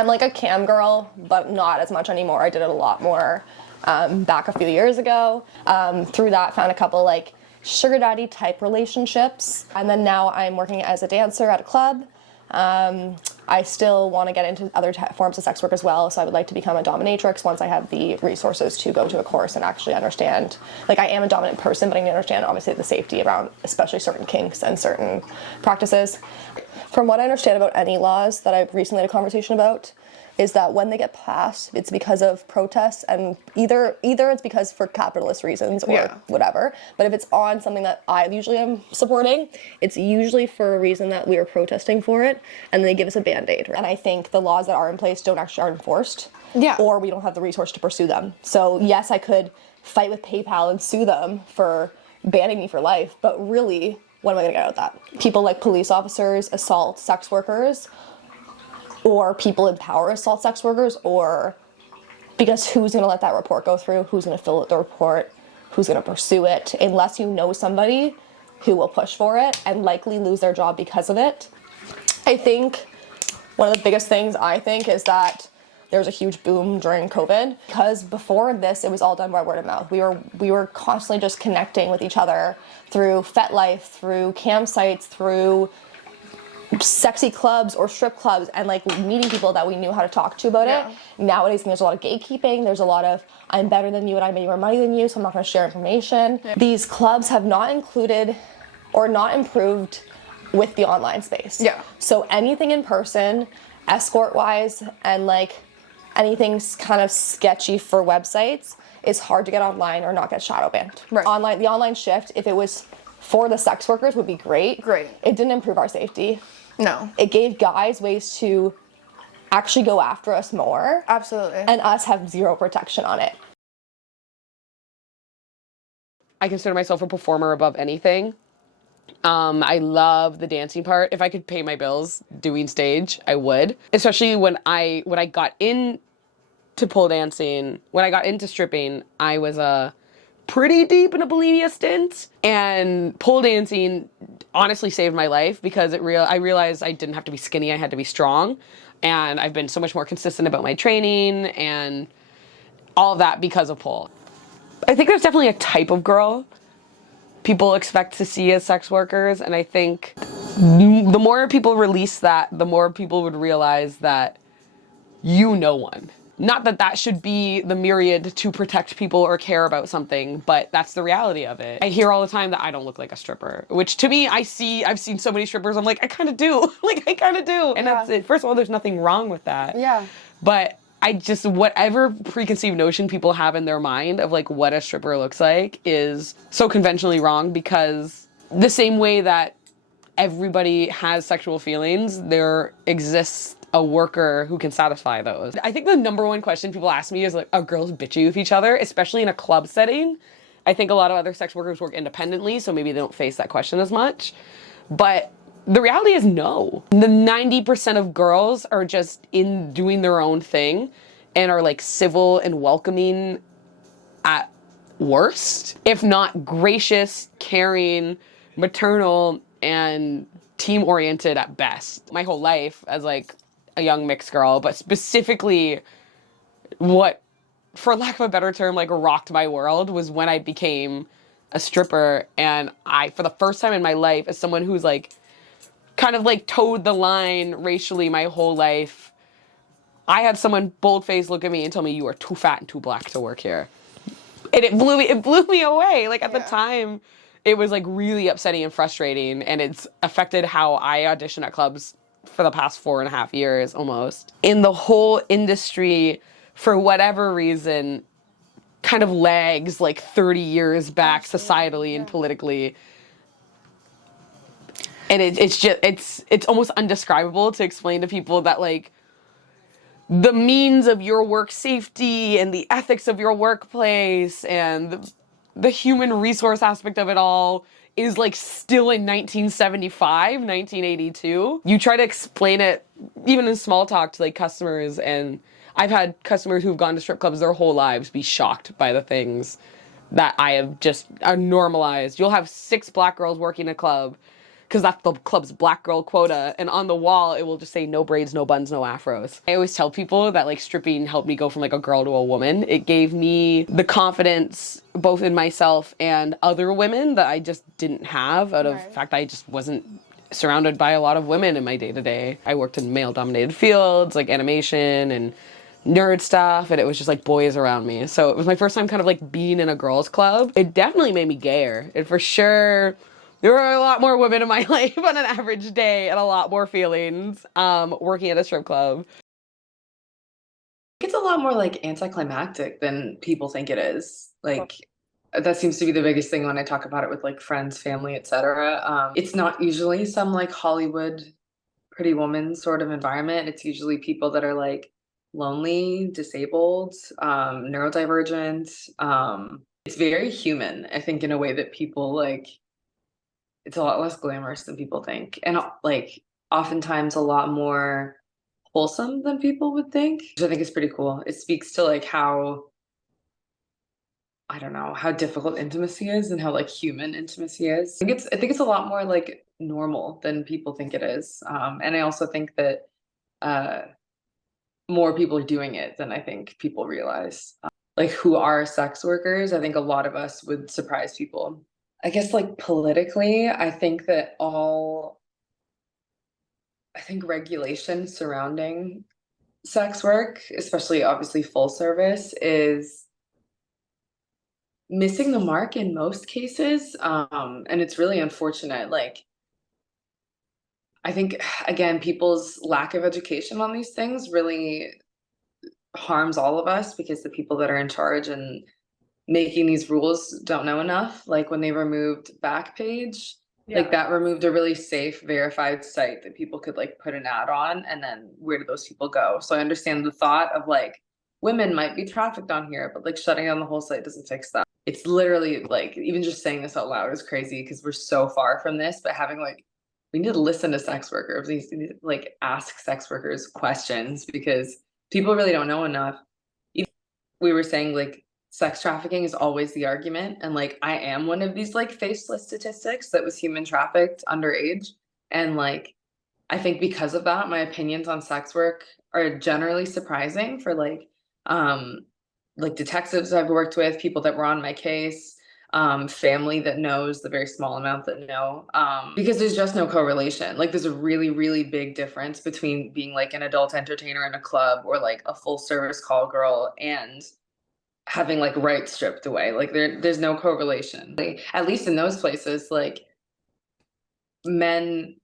I'm like a cam girl, but not as much anymore. I did it a lot more back a few years ago. Through that, found a couple like sugar daddy type relationships. And then now I'm working as a dancer at a club. I still want to get into other forms of sex work as well, so I would like to become a dominatrix once I have the resources to go to a course and actually understand. Like, I am a dominant person, but I need to understand, obviously, the safety around especially certain kinks and certain practices. From what I understand about any laws that I've recently had a conversation about, is that when they get passed, it's because of protests, and either it's because for capitalist reasons or whatever. But if it's on something that I usually am supporting, it's usually for a reason that we are protesting for it, and they give us a band-aid. And I think the laws that are in place aren't enforced, or we don't have the resource to pursue them. So yes, I could fight with PayPal and sue them for banning me for life, but really, what am I going to get out of that? People like police officers assault sex workers, or people in power assault sex workers, or because who's going to let that report go through? Who's going to fill out the report? Who's going to pursue it? Unless you know somebody who will push for it and likely lose their job because of it. I think one of the biggest things is that there was a huge boom during COVID, because before this, it was all done by word of mouth. We were constantly just connecting with each other through FetLife, through campsites, through sexy clubs or strip clubs, and like meeting people that we knew how to talk to about it. Nowadays, there's a lot of gatekeeping. There's a lot of, I'm better than you and I made more money than you, so I'm not going to share information. These clubs have not included or not improved with the online space. So anything in person, escort wise, and like anything kind of sketchy for websites is hard to get online or not get shadow banned. The online shift, if it was for the sex workers, would be great. It didn't improve our safety. No. It gave guys ways to actually go after us more. Absolutely. And us have zero protection on it. I consider myself a performer above anything. I love the dancing part. If I could pay my bills doing stage, I would. Especially when I got into pole dancing, when I got into stripping, I was pretty deep in a bulimia stint, and pole dancing honestly saved my life because I realized I didn't have to be skinny, I had to be strong, and I've been so much more consistent about my training and all of that because of pole. I think there's definitely a type of girl people expect to see as sex workers, and I think the more people release that, the more people would realize that you know one. Not that that should be the myriad to protect people or care about something, but that's the reality of it. I hear all the time that I don't look like a stripper, which to me, I've seen so many strippers, I'm like, I kind of do. I kind of do. And that's it. First of all, there's nothing wrong with that. But I just, whatever preconceived notion people have in their mind of like what a stripper looks like is so conventionally wrong, because the same way that everybody has sexual feelings, there exists a worker who can satisfy those. I think the number one question people ask me is like, are girls bitchy with each other, especially in a club setting? I think a lot of other sex workers work independently, so maybe they don't face that question as much. But the reality is no. The 90% of girls are just in doing their own thing and are like civil and welcoming at worst, if not gracious, caring, maternal, and team-oriented at best. My whole life as like a young mixed girl, but specifically what, for lack of a better term, like rocked my world was when I became a stripper. And I, for the first time in my life, as someone who's like kind of like towed the line racially my whole life, I had someone bold-faced look at me and tell me, you are too fat and too black to work here. And it blew me away. Like at the time, it was like really upsetting and frustrating, and it's affected how I audition at clubs for the past 4.5 years almost. In the whole industry, for whatever reason, kind of lags like 30 years back societally and politically. And it's almost undescribable to explain to people that like the means of your work safety and the ethics of your workplace and the human resource aspect of it all is like still in 1975, 1982. You try to explain it even in small talk to like customers, and I've had customers who've gone to strip clubs their whole lives be shocked by the things that I have just normalized. You'll have 6 black girls working a club. because that's the club's black girl quota. And on the wall, it will just say no braids, no buns, no afros. I always tell people that like stripping helped me go from like a girl to a woman. It gave me the confidence both in myself and other women that I just didn't have out of the fact I just wasn't surrounded by a lot of women in my day to day. I worked in male dominated fields like animation and nerd stuff, and it was just like boys around me. So it was my first time kind of like being in a girls club. It definitely made me gayer. It for sure, there were a lot more women in my life on an average day and a lot more feelings working at a strip club. It's a lot more like anticlimactic than people think it is. Like that seems to be the biggest thing when I talk about it with like friends, family, etc. It's not usually some like Hollywood pretty woman sort of environment. It's usually people that are like lonely, disabled, neurodivergent. It's very human, I think, in a way that people like, it's a lot less glamorous than people think. And like oftentimes a lot more wholesome than people would think, which I think is pretty cool. It speaks to like how, I don't know, how difficult intimacy is and how like human intimacy is. I think it's a lot more like normal than people think it is. And I also think that uh more people are doing it than I think people realize. Like who are sex workers, I think a lot of us would surprise people. I guess like politically, I think regulation surrounding sex work, especially obviously full service, is missing the mark in most cases. And it's really unfortunate. Like, I think, again, people's lack of education on these things really harms all of us because the people that are in charge and making these rules don't know enough. Like when they removed Backpage, like that removed a really safe, verified site that people could like put an ad on, and then where do those people go? So I understand the thought of like women might be trafficked on here, but like shutting down the whole site doesn't fix that. It's literally like even just saying this out loud is crazy because we're so far from this, but having like we need to listen to sex workers. We need to like ask sex workers questions because people really don't know enough. We were saying like sex trafficking is always the argument, and like I am one of these like faceless statistics that was human trafficked underage, and like I think because of that my opinions on sex work are generally surprising for like detectives I've worked with, people that were on my case, family that knows the very small amount that know, because there's just no correlation. Like there's a really, really big difference between being like an adult entertainer in a club or like a full service call girl and having like rights stripped away. Like there's no correlation. Like, at least in those places, like men,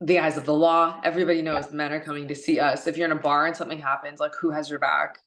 the eyes of the law, everybody knows men are coming to see us. If you're in a bar and something happens, like who has your back?